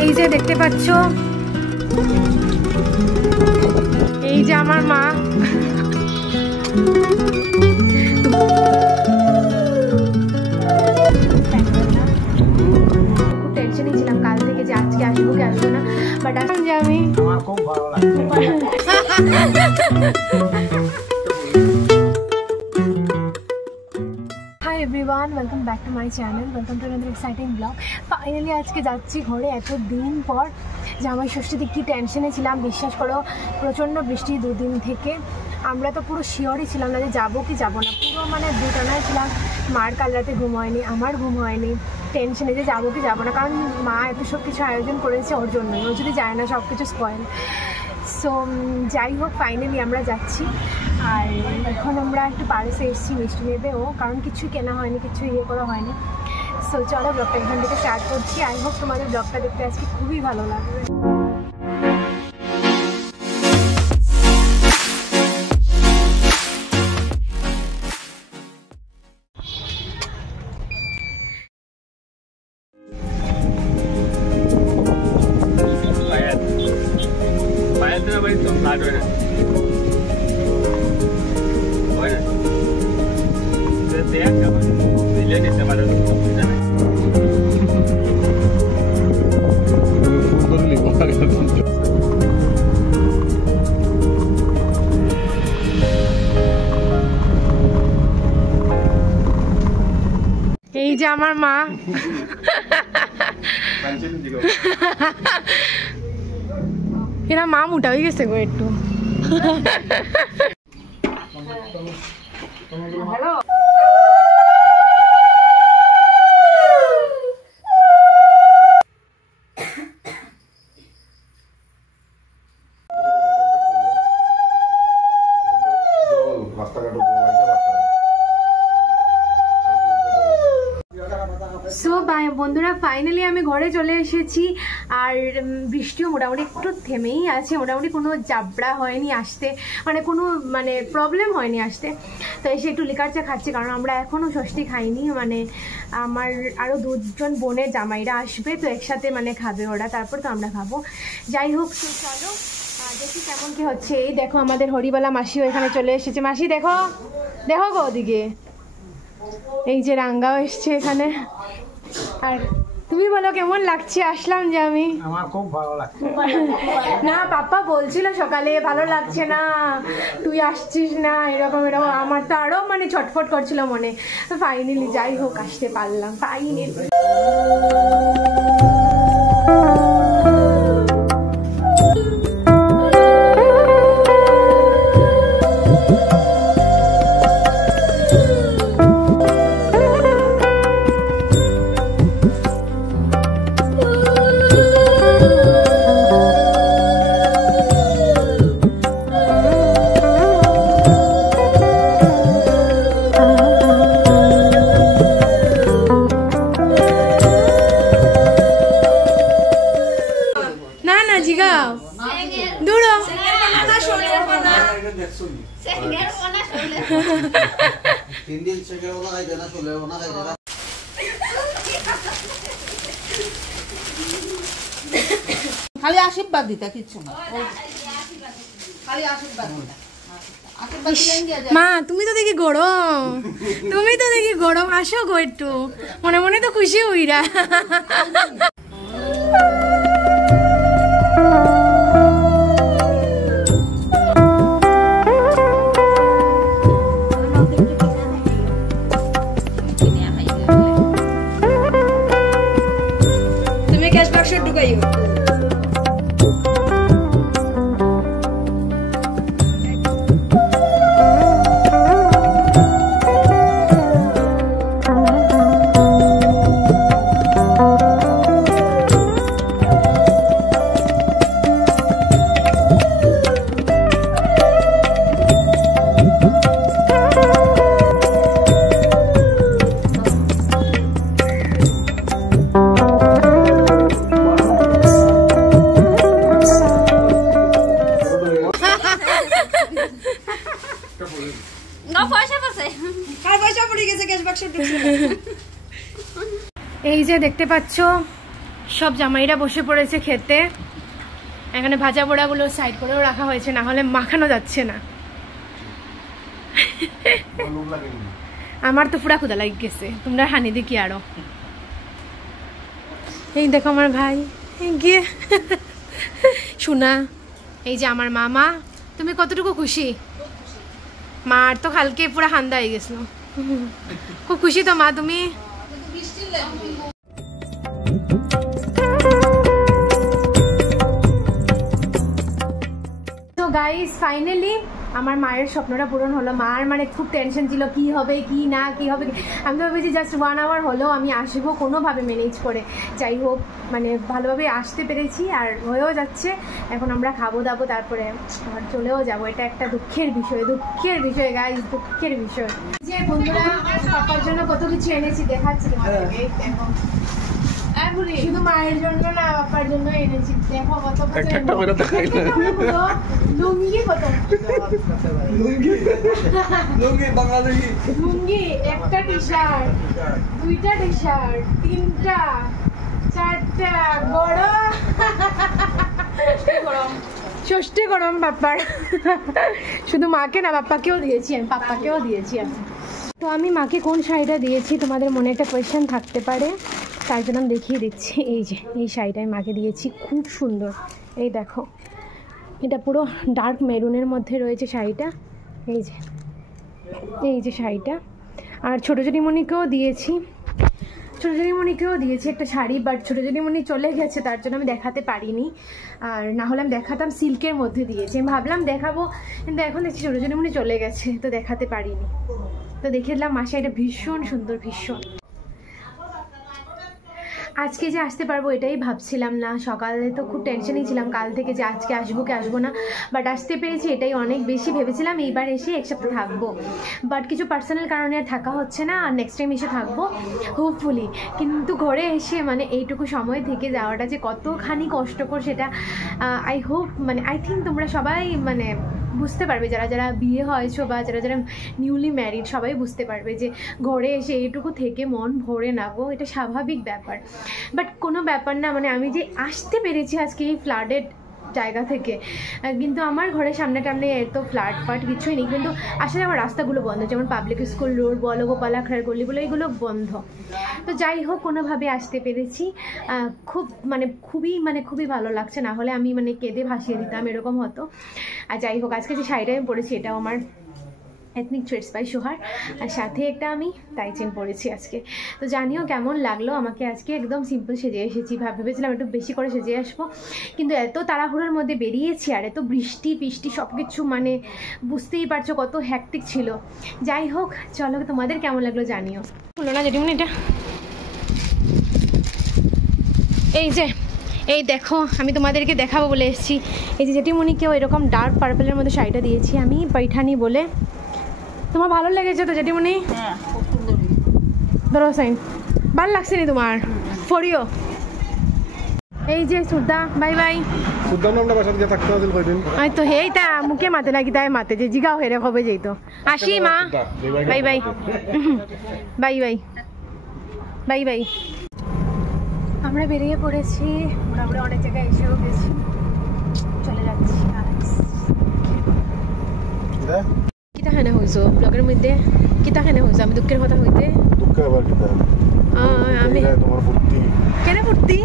এই যে দেখতে পাচ্ছ, এই যে আমার মা। টেনশনই ছিলাম কাল থেকে যে আজকে আসবো কি আসবো না, বাট আসলাম যে আমি। আমার খুব ভালো লাগছে। Hi everyone, welcome back to my channel, welcome to another exciting blog. Finally আজকে যাচ্ছি ঘরে, এত দিন পর। জামাই ষষ্ঠীতে কী টেনশনে ছিলাম বিশ্বাস করো, প্রচণ্ড বৃষ্টি দুদিন থেকে। আমরা তো পুরো শিওরই ছিলাম না যে যাবো কি যাবো না, পুরো মানে দুটানায় ছিলাম। মার কাল রাতে ঘুম হয়নি, আমার ঘুম হয়নি, টেনশনে যে যাবো কি যাবো না, কারণ মা এত সব কিছু আয়োজন করেছে ওর জন্যই, ও যদি যায় না সব কিছু স্পয়েল। সো যাই হোক, ফাইনালি আমরা যাচ্ছি। আর এখন আমরা একটু পাড়েসে এসেছি মিষ্টি নেবেও, কারণ কিছুই কেনা হয়নি, কিছু ইয়ে করা হয়নি। সো চলো ব্লগটা এখান থেকে স্টার্ট করছি। আই হোপ তোমাদের ব্লগটা দেখতে আজকে খুবই ভালো লাগবে। এই যে আমার মা, এরা মা মোটা হয়ে গেছে গো একটু। সো বন্ধুরা, ফাইনালি আমি ঘরে চলে এসেছি। আর বৃষ্টিও মোটামুটি একটু থেমেই আছে, মোটামুটি কোনো জাবড়া হয়নি আসতে, মানে কোনো প্রবলেম হয়নি আসতে। তো এসে একটু লিকার চা খাচ্ছি, কারণ আমরা এখনও ষষ্ঠী খাইনি। মানে আমার আরও দুজন বোনের জামাইরা আসবে, তো একসাথে খাবে ওরা, তারপর তো আমরা খাবো। যাই হোক, চলো দেখি কেমন কি হচ্ছে। এই দেখো আমাদের হরিবালা মাসিও এখানে চলে এসেছে। মাসি দেখো, দেখো গো ওদিকে, এই যে রাঙ্গাও এসছে এখানে। আর তুমি বলো কেমন লাগছে? আসলাম যে আমি। আমার খুব ভালো লাগছে। না, পাপা বলছিল সকালে ভালো লাগছে না, তুই আসছিস না, এরকম এরকম। আমার তো আরো ছটফট করছিল মনে। ফাইনালি যাই হোক আসতে পারলাম ফাইনালি। খালি আশীর্বাদ দিতা, কিচ্ছু না, খালি আশীর্বাদ দিতা। মা তুমি তো দেখি গরম, আসো গো একটু, মনে মনে তো খুশি হইরা। তুমি ক্যাশ বাক্সে ঢুকাইও। যে দেখতে পাচ্ছ সব জামাইরা বসে পড়েছে খেতে। এখানে ভাজা পোড়াগুলো সাইড করেও রাখা হয়েছে, না হলে মাখানো যাচ্ছে না। আমার তো পুরা ক্ষুধা লাগে গেছে, তোমরা হানি দি কি আরো। এই দেখো আমার ভাই গিয়ে শোনা, এই যে আমার মামা। তুমি কতটুকু খুশি? মার তো কালকে পুরা হান্দা হয়ে গেছিল। খুব খুশি তো মা তুমি? তো গাইস ফাইনালি আমার মায়ের স্বপ্নটা পূরণ হলো। মার মানে খুব টেনশন ছিল কি হবে কি না, কি হবে। আমি তো ভেবেছি জাস্ট 1 আওয়ার হলেও আমি আসবো কোনোভাবে ম্যানেজ করে। যাই হোক মানে ভালোভাবে আসতে পেরেছি আর হয়েও যাচ্ছে। এখন আমরা খাবো দাবো, তারপরে আবার চলেও যাবো। এটা একটা দুঃখের বিষয়, দুঃখের বিষয় গাইস, দুঃখের বিষয়। যে বন্ধুরা পাপার জন্য কত কিছু এনেছি দেখাচ্ছি তোমাদেরকে। দেখো শুধু মায়ের জন্য না, বাবার জন্য এনেছি। দেখো কত লুঙ্গি, কত লুঙ্গি, একটা টি শার্ট, 2টা টি শার্ট, 3টা, 4টা, বড় ষষ্ঠী গরম বাপ্পার। শুধু মাকে না, বাপ্পাকেও দিয়েছি আমি, পাপ্পাকেও দিয়েছি আমি। তো আমি মাকে কোন শাড়িটা দিয়েছি তোমাদের মনে একটা কোয়েশ্চেন থাকতে পারে, তাই জন্য আমি দেখিয়ে দিচ্ছি। এই যে এই শাড়িটা আমি মাকে দিয়েছি, খুব সুন্দর। এই দেখো এটা পুরো ডার্ক মেরুনের মধ্যে রয়েছে শাড়িটা। এই যে শাড়িটা। আর ছোটো জনিমণিকেও দিয়েছি, একটা শাড়ি, বাট ছোটো জনিমণি চলে গেছে, তার জন্য আমি দেখাতে পারিনি। আর না হলে আমি দেখাতাম, সিল্কের মধ্যে দিয়েছি। আমি ভাবলাম দেখাবো, কিন্তু এখন দেখছি ছোটো জনিমণি চলে গেছে, তো দেখাতে পারিনি। তো দেখে দিলাম মা শাড়িটা ভীষণ সুন্দর, ভীষণ। আজকে যে আসতে পারবো এটাই ভাবছিলাম না। সকালে তো খুব টেনশনই ছিলাম কাল থেকে যে আজকে আসবো কি আসবো না, বাট আসতে পেরেছি এটাই অনেক বেশি। ভেবেছিলাম এইবার এসে এক সপ্তাহ থাকবো, বাট কিছু পার্সোনাল কারণে আর থাকা হচ্ছে না। আর নেক্সট টাইম এসে থাকবো হোপফুলি। কিন্তু ঘরে এসে মানে এইটুকু সময় থেকে যাওয়াটা যে কতখানি কষ্টকর সেটা আই থিঙ্ক তোমরা সবাই মানে বুঝতে পারবে, যারা যারা বিয়ে হয়েছো বা যারা যারা নিউলি ম্যারিড সবাই বুঝতে পারবে যে ঘরে এসে এইটুকু থেকে মন ভরে না গো, এটা স্বাভাবিক ব্যাপার। বাট কোনো ব্যাপার না, মানে আমি যে আসতে পেরেছি আজকে এই ফ্লাডেড জায়গা থেকে, কিন্তু আমার ঘরের সামনে টামনে এত ফ্ল্যাট ফাট কিছুই নেই, কিন্তু আসলে আমার রাস্তাগুলো বন্ধ, যেমন পাবলিক স্কুল রোড বলো, গোপাল আখড়ার গলি বলো, এগুলো বন্ধ। তো যাই হোক কোনোভাবে আসতে পেরেছি, খুবই ভালো লাগছে। না হলে আমি মানে কেঁদে ভাসিয়ে দিতাম, এরকম হতো। আর যাই হোক আজকে যে শাড়িটা আমি পরেছি এটাও আমার এথনিক ট্রেডস বাই সোহার, আর সাথে একটা আমি টাই চেন পরেছি আজকে। তো জানিও কেমন লাগলো আমাকে আজকে। একদম সিম্পল সেজে এসেছি, ভেবেছিলাম একটু বেশি করে সেজে আসবো, কিন্তু এত তাড়াহুড়োর মধ্যে বেরিয়েছি আর এত বৃষ্টি সব কিছু মানে বুঝতেই পারছো কত হ্যাকটিক ছিল। যাই হোক চলো তোমাদের কেমন লাগলো জানিও। হলো না যেটি এটা, এই দেখো আমি তোমাদেরকে দেখাবো বলে এসেছি। এই যে জেঠিমণিকেও এরকম ডার্ক পার্পলের মধ্যে শাড়িটা দিয়েছি আমি, পৈঠানি বলে। তোমার ভালো লেগেছে তো জেঠিমণি? হ্যাঁ খুব সুন্দর। ধরো সাইন ভালো লাগছে নি তোমার? ফরিও এই যে সুদ্ধা বাই বাই। সুদ্ধা নামটা বাসাত গিয়ে থাকতে হয়েছিল কয়দিন? আই তো হেইটা মুখে মাতে লাগি তাই মাতে যে জিগাও হেরে কবে যেত। আসি মা, bye bye bye bye bye bye. আমরা বেরিয়ে পড়েছি, মোটামুটি অনেক জায়গায় এসেও গেছি, চলে যাচ্ছি। কিতা খানে হইছো ব্লগের মধ্যে? কিতা খানে হইছো? আমি দুঃখের কথা হইতে দুঃখ আবার কিতা আমি তোমার ফুর্তি কেন ফুর্তি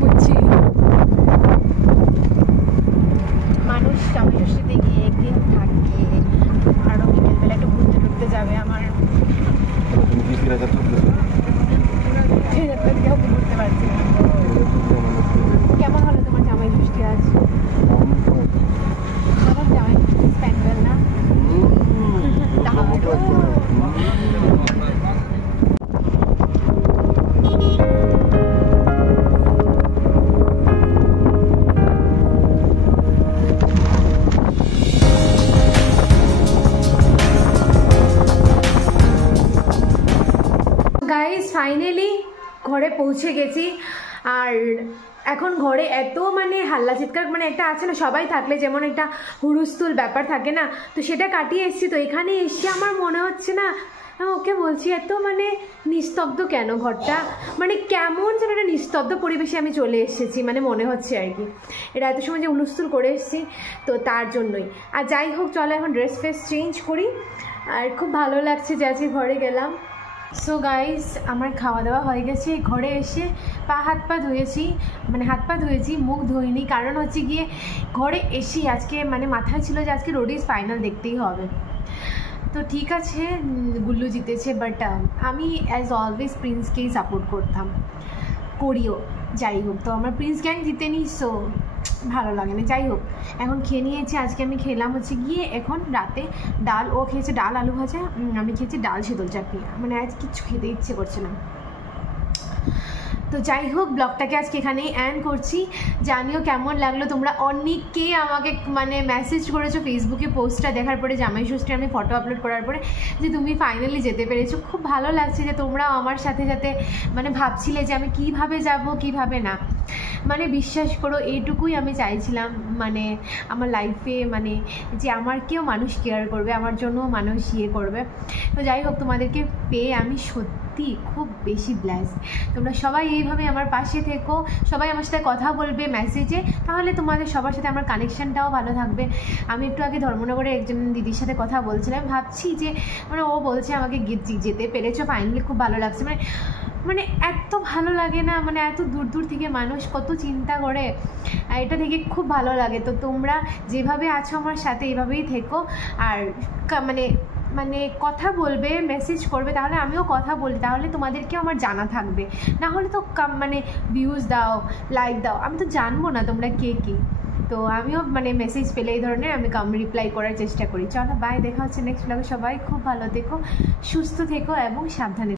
বুঝছি। মানুষ জামাই ষষ্ঠীতে গিয়ে একদিন থাকে, আরো বিকেলবেলা একটু ঘুরতে যাবে। আমার ঘুরতে পারছি না। কেমন হলো তোমার জামাই ষষ্ঠী আজ? কেমন জামাই ষষ্ঠী স্প্যান্ডেল না? গাইস ফাইনালি ঘরে পৌঁছে গেছি। আর এখন ঘরে এত মানে হাল্লা চিৎকার, মানে একটা আছে না সবাই থাকলে যেমন একটা হুড়ুস্থুল ব্যাপার থাকে না, তো সেটা কাটিয়ে এসেছি। তো এখানে এসে আমার মনে হচ্ছে না আমি ওকে বলছি এত মানে নিস্তব্ধ কেন ঘরটা, মানে কেমন যেন একটা নিস্তব্ধ পরিবেশে আমি চলে এসেছি, মানে মনে হচ্ছে আর কি। এটা এত সময় যে হুলস্থুল করে এসেছি, তো তার জন্যই। আর যাই হোক, চলো এখন ড্রেস ফ্রেস চেঞ্জ করি। আর খুব ভালো লাগছে যে আজকে ঘরে গেলাম। সো গাইস, আমার খাওয়া দাওয়া হয়ে গেছে। ঘরে এসে হাত পা ধুয়েছি, মানে হাত পা ধুয়েছি, মুখ ধুইনি। কারণ হচ্ছে গিয়ে ঘরে এসি আজকে মানে মাথায় ছিল যে আজকে রোডিজ ফাইনাল দেখতেই হবে। তো ঠিক আছে, গুল্লু জিতেছে, বাট আমি অ্যাজ অলওয়েজ প্রিন্সকেই সাপোর্ট করতাম, করিও। যাই হোক, তো আমার প্রিন্স গ্যাং জিতেনি, সো ভালো লাগে না। যাই হোক, এখন খেয়ে নিয়েছি। আজকে আমি খেলাম হচ্ছে গিয়ে এখন রাতে ডাল, ও খেয়েছে ডাল আলু ভাজা, আমি খেয়েছি ডাল শীতল চাটনি। মানে আজ কিচ্ছু খেতে ইচ্ছে করছে না। তো যাই হোক, ব্লগটাকে আজকে এখানেই এন্ড করছি। জানিও কেমন লাগলো। তোমরা অনেকেই আমাকে মানে মেসেজ করেছো ফেসবুকে পোস্টটা দেখার পরে, জামাই ষষ্ঠী আমি ফটো আপলোড করার পরে, যে তুমি ফাইনালি যেতে পেরেছো। খুব ভালো লাগছে যে তোমরাও আমার সাথে সাথে মানে ভাবছিলে যে আমি কিভাবে যাব কিভাবে না। মানে বিশ্বাস করো, এইটুকুই আমি চাইছিলাম, মানে আমার লাইফে, মানে যে আমার কেউ মানুষ কেয়ার করবে, আমার জন্য মানুষ ইয়ে করবে। তো যাই হোক, তোমাদেরকে পেয়ে আমি সত্যি খুব বেশি ব্লেসড। তোমরা সবাই এইভাবে আমার পাশে থেকো, সবাই আমার সাথে কথা বলবে মেসেজে, তাহলে তোমাদের সবার সাথে আমার কানেকশানটাও ভালো থাকবে। আমি একটু আগে ধর্মনগরে একজন দিদির সাথে কথা বলছিলাম, ভাবছি যে মানে ও বলছে আমাকে যেতে পেরেছো ফাইনালি, খুব ভালো লাগছে। মানে এত ভালো লাগে না, মানে এত দূর দূর থেকে মানুষ কত চিন্তা করে, এটা থেকে খুব ভালো লাগে। তো তোমরা যেভাবে আছো আমার সাথে এইভাবেই থেকো। আর মানে কথা বলবে, মেসেজ করবে, তাহলে আমিও কথা বলি, তাহলে তোমাদেরকেও আমার জানা থাকবে। না হলে তো মানে ভিউজ দাও, লাইক দাও, আমি তো জানবো না তোমরা কে কী। তো আমিও মানে মেসেজ পেলে এই ধরনের আমি রিপ্লাই করার চেষ্টা করি। চলো বাই, দেখা হচ্ছে নেক্সট ব্লগে। সবাই খুব ভালো থেকো, সুস্থ থেকো এবং সাবধানে।